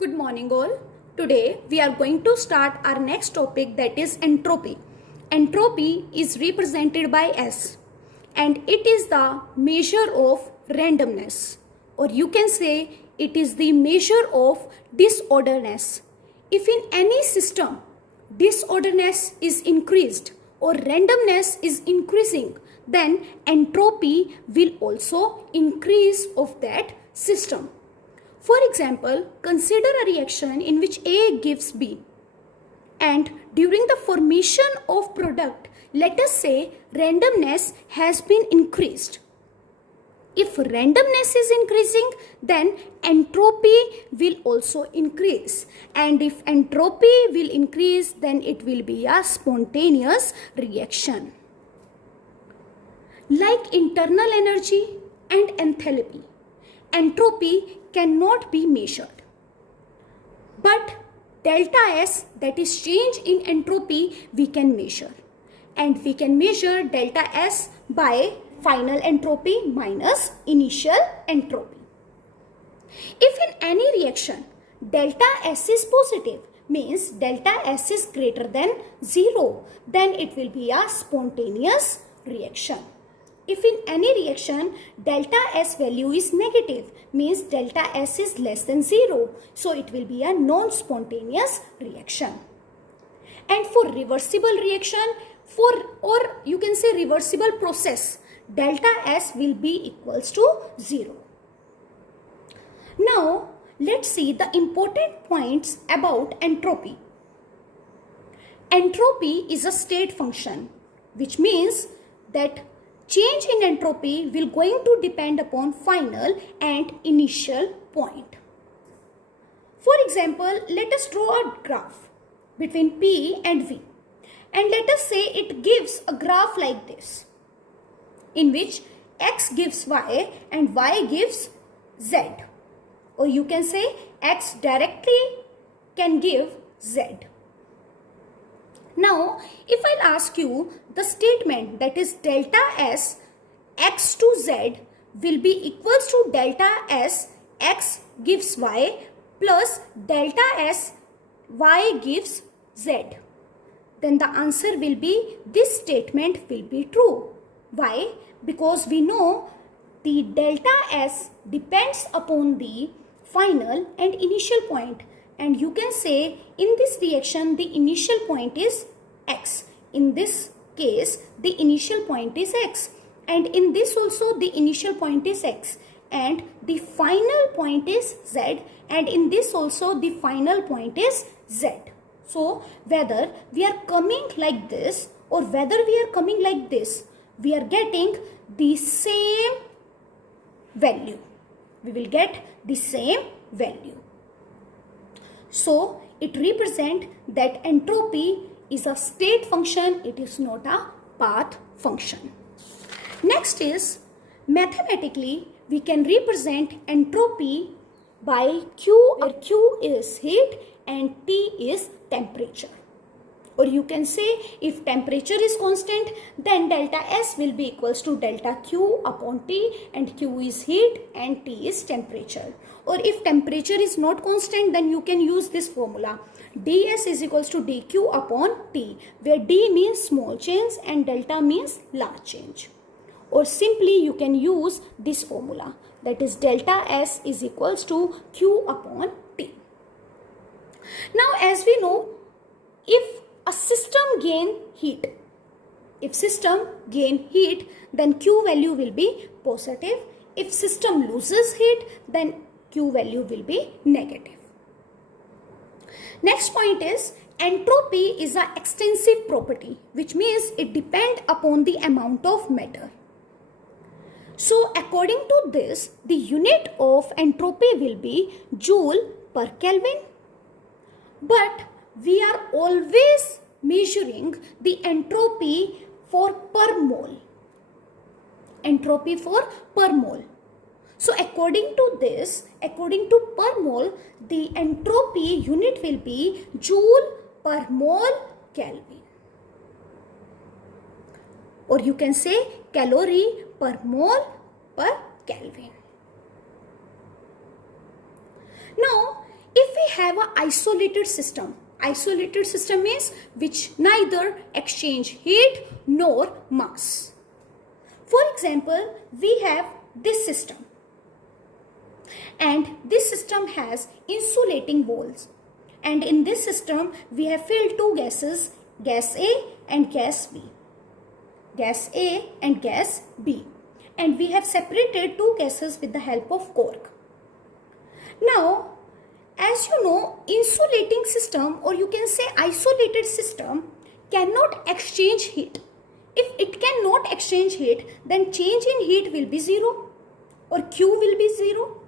Good morning all. Today we are going to start our next topic, that is entropy. Entropy is represented by S and it is the measure of randomness, or you can say it is the measure of disorderness. If in any system disorderness is increased or randomness is increasing, then entropy will also increase of that system. For example, consider a reaction in which A gives B, and during the formation of product, let us say randomness has been increased. If randomness is increasing, then entropy will also increase, and if entropy will increase, then it will be a spontaneous reaction. Like internal energy and enthalpy, entropy cannot be measured, but delta S, that is change in entropy, we can measure, and we can measure delta S by final entropy minus initial entropy. If in any reaction delta S is positive, means delta S is greater than 0, then it will be a spontaneous reaction. If in any reaction delta S value is negative, means delta S is less than 0, so it will be a non-spontaneous reaction. And for reversible reaction, or you can say reversible process, delta S will be equals to 0. Now let's see the important points about entropy. Entropy is a state function, which means that change in entropy will going to depend upon final and initial point. For example, let us draw a graph between P and V, and let us say it gives a graph like this, in which X gives Y and Y gives Z, or you can say X directly can give Z. Now, if I'll ask you the statement, that is delta S X to Z will be equals to delta S X gives Y plus delta S Y gives Z, then the answer will be this statement will be true. Why? Because we know the delta S depends upon the final and initial point. And you can say in this reaction the initial point is X. In this case the initial point is X, and in this also the initial point is X, and the final point is Z, and in this also the final point is Z. So whether we are coming like this or whether we are coming like this, we are getting the same value. We will get the same value. So it represents that entropy is a state function, it is not a path function. Next is, mathematically we can represent entropy by Q, where Q is heat and T is temperature. Or you can say if temperature is constant, then delta S will be equals to delta Q upon T, and Q is heat and T is temperature. Or if temperature is not constant, then you can use this formula. ds is equals to dq upon T, where d means small change and delta means large change. Or simply you can use this formula, that is delta S is equals to Q upon T. Now as we know, if a system gain heat, then Q value will be positive. If system loses heat, then Q value will be negative. Next point is, entropy is an extensive property, which means it depends upon the amount of matter. So according to this, the unit of entropy will be Joule per Kelvin, but we are always measuring the entropy for per mole. Entropy for per mole. So according to this, according to per mole, the entropy unit will be Joule per mole Kelvin. Or you can say calorie per mole per Kelvin. Now, if we have a isolated system. Isolated system means which neither exchange heat nor mass. For example, we have this system, and this system has insulating walls, and in this system we have filled two gases, gas A and gas B. Gas A and gas B, and we have separated two gases with the help of cork. Now, as you know, insulating system, or you can say isolated system, cannot exchange heat. If it cannot exchange heat, then change in heat will be 0, or Q will be 0.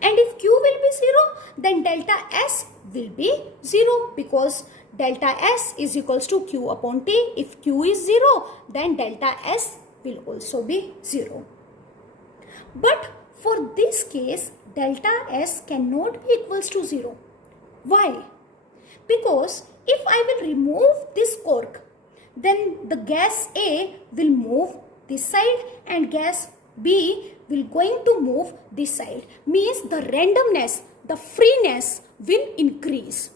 And if Q will be 0, then delta S will be 0, because delta S is equals to Q upon T. If Q is 0, then delta S will also be 0. But for this case, delta S cannot be equals to 0. Why? Because if I will remove this cork, then the gas A will move this side and gas B will going to move this side. Means the randomness, the freeness will increase.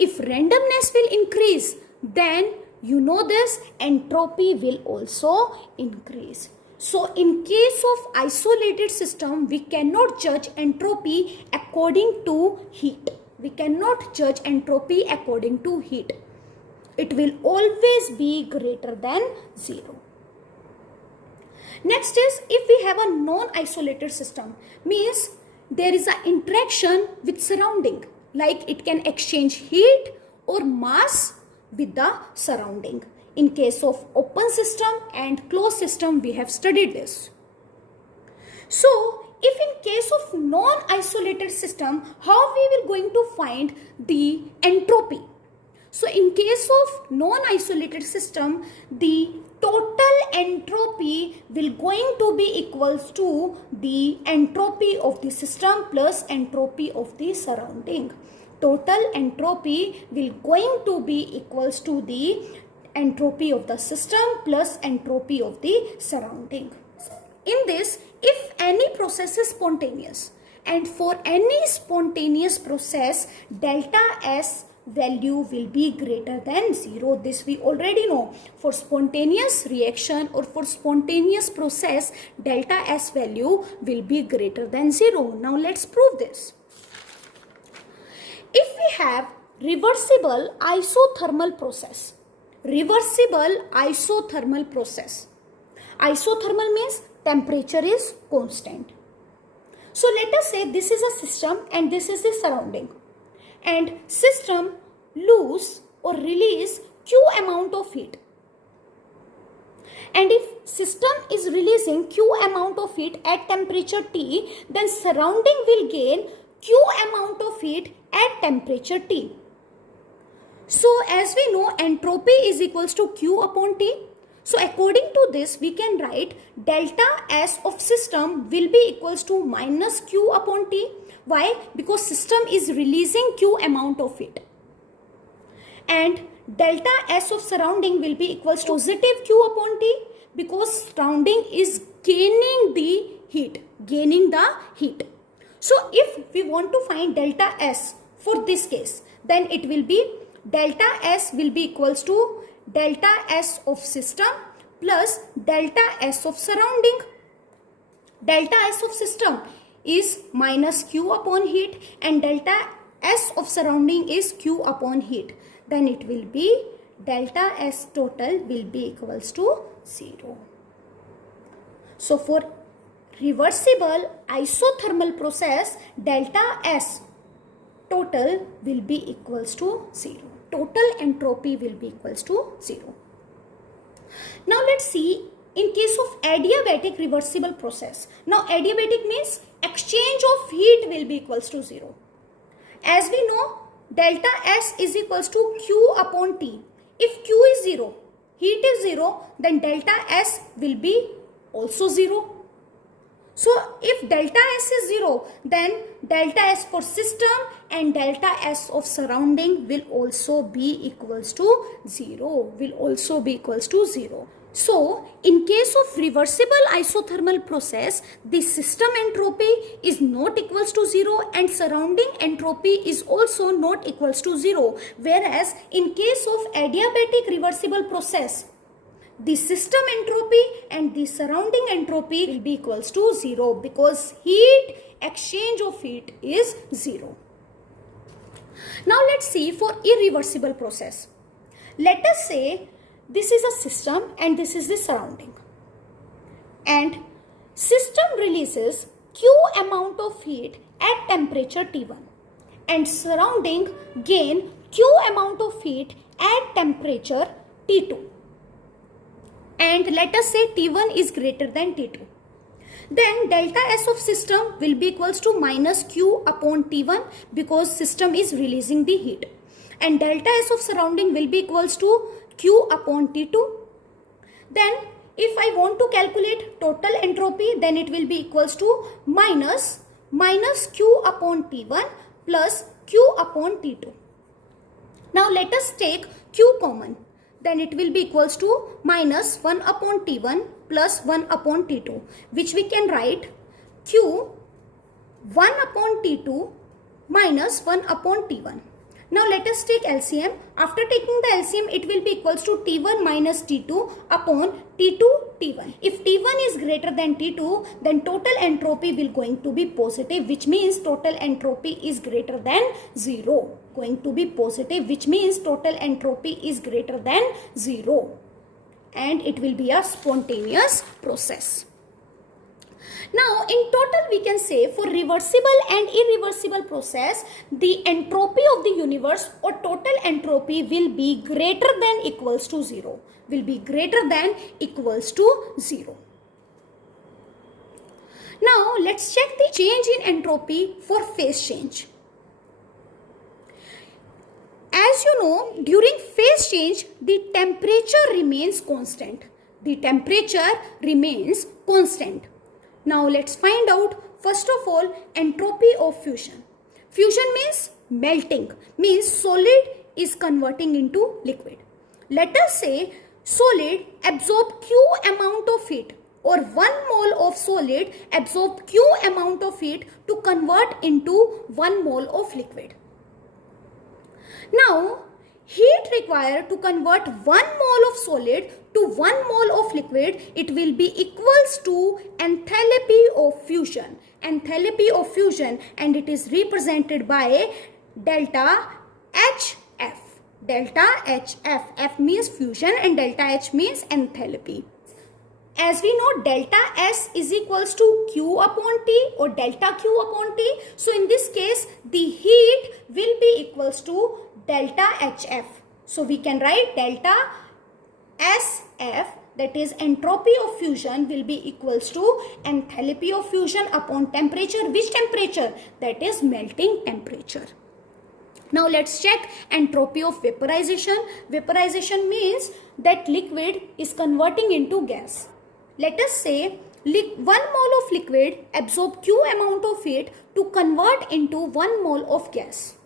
If randomness will increase, then you know this, entropy will also increase. So in case of isolated system, we cannot judge entropy according to heat. We cannot judge entropy according to heat. It will always be greater than 0. Next is, if we have a non-isolated system, means there is an interaction with surrounding, like it can exchange heat or mass with the surrounding. In case of open system and closed system, we have studied this. So, if in case of non-isolated system, how we will going to find the entropy? So, in case of non-isolated system, the total entropy will going to be equals to the entropy of the system plus entropy of the surrounding. Total entropy will going to be equals to the entropy of the system plus entropy of the surrounding. In this, if any process is spontaneous, and for any spontaneous process, delta S value will be greater than 0. This we already know. For spontaneous reaction or for spontaneous process, delta S value will be greater than 0. Now let's prove this. If we have reversible isothermal process, isothermal means temperature is constant. So let us say this is a system and this is the surrounding, and system lose or release Q amount of heat, and if system is releasing Q amount of heat at temperature T, then surrounding will gain Q amount of heat at temperature T. So as we know, entropy is equals to Q upon T. So according to this, we can write delta S of system will be equals to minus Q upon T. Why? Because system is releasing Q amount of heat. And delta S of surrounding will be equals to positive Q upon T, because surrounding is gaining the heat. So if we want to find delta S for this case, then it will be delta S will be equals to delta S of system plus delta S of surrounding. Delta S of system is minus Q upon heat and delta S of surrounding is Q upon heat. Then it will be delta S total will be equals to 0. So for reversible isothermal process, delta S total will be equals to 0. Total entropy will be equals to 0. Now let's see in case of adiabatic reversible process. Now adiabatic means exchange of heat will be equals to 0. As we know, delta S is equals to Q upon T. If Q is 0, heat is 0, then delta S will be also 0. So if delta S is 0, then delta S for system and delta S of surrounding will also be equals to 0. So, in case of reversible isothermal process, the system entropy is not equals to 0 and surrounding entropy is also not equals to 0. Whereas, in case of adiabatic reversible process, the system entropy and the surrounding entropy will be equals to 0 because exchange of heat is 0. Now, let's see for irreversible process. Let us say this is a system and this is the surrounding, and system releases Q amount of heat at temperature T1 and surrounding gain Q amount of heat at temperature T2, and let us say T1 is greater than T2. Then delta S of system will be equals to minus Q upon T1 because system is releasing the heat, and delta S of surrounding will be equals to Q upon T2. Then if I want to calculate total entropy, then it will be equals to minus Q upon T1 plus Q upon T2. Now let us take Q common. Then it will be equals to minus 1 upon T1 plus 1 upon T2, which we can write Q 1 upon T2 minus 1 upon T1. Now let us take LCM. After taking the LCM, it will be equals to T1 minus T2 upon T2 T1. If T1 is greater than T2, then total entropy will going to be positive, which means total entropy is greater than 0. Going to be positive, which means total entropy is greater than 0. And it will be a spontaneous process. Now, in total, we can say for reversible and irreversible process, the entropy of the universe or total entropy will be greater than equals to 0. Will be greater than equals to 0. Now, let's check the change in entropy for phase change. As you know, during phase change, the temperature remains constant. The temperature remains constant. Now let's find out first of all entropy of fusion. Fusion means melting, means solid is converting into liquid. Let us say solid absorb Q amount of heat, or 1 mole of solid absorb Q amount of heat to convert into 1 mole of liquid. Now, heat required to convert 1 mole of solid to 1 mole of liquid, it will be equals to enthalpy of fusion. Enthalpy of fusion, and it is represented by delta HF. Delta HF. F means fusion and delta H means enthalpy. As we know, delta S is equals to Q upon T or delta Q upon T. So, in this case, the heat will be equals to delta HF. So, we can write delta SF, that is entropy of fusion, will be equals to enthalpy of fusion upon temperature. Which temperature? That is melting temperature. Now let's check entropy of vaporization. Vaporization means that liquid is converting into gas. Let us say 1 mole of liquid absorb Q amount of heat to convert into 1 mole of gas.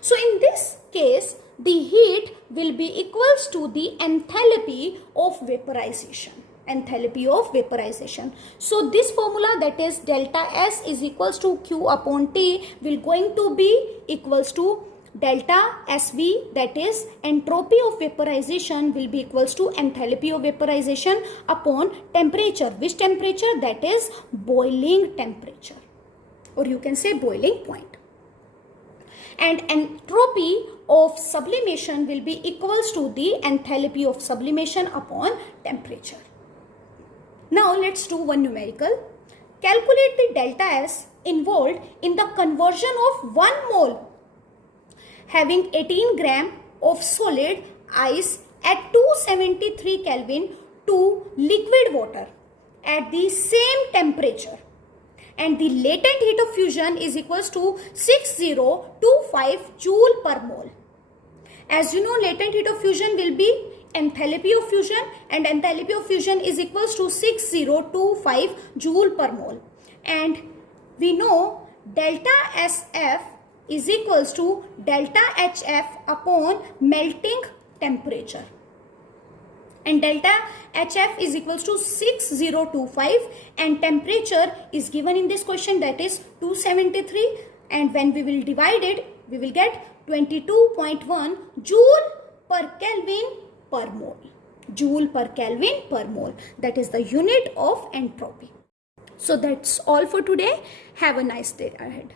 So in this case, the heat will be equals to the enthalpy of vaporization. Enthalpy of vaporization. So this formula, that is delta S is equals to Q upon T, will going to be equals to delta SV, that is entropy of vaporization, will be equals to enthalpy of vaporization upon temperature. Which temperature? That is boiling temperature, or you can say boiling point. And entropy of sublimation will be equals to the enthalpy of sublimation upon temperature. Now let's do one numerical. Calculate the delta S involved in the conversion of 1 mole having 18 gram of solid ice at 273 Kelvin to liquid water at the same temperature. And the latent heat of fusion is equals to 6025 joule per mole. As you know, latent heat of fusion will be enthalpy of fusion, and enthalpy of fusion is equals to 6025 joule per mole. And we know delta SF is equals to delta HF upon melting temperature. and delta HF is equals to 6025 and temperature is given in this question, that is 273, and when we will divide it we will get 22.1 joule per Kelvin per mole. Joule per Kelvin per mole, that is the unit of entropy. So that's all for today. Have a nice day ahead.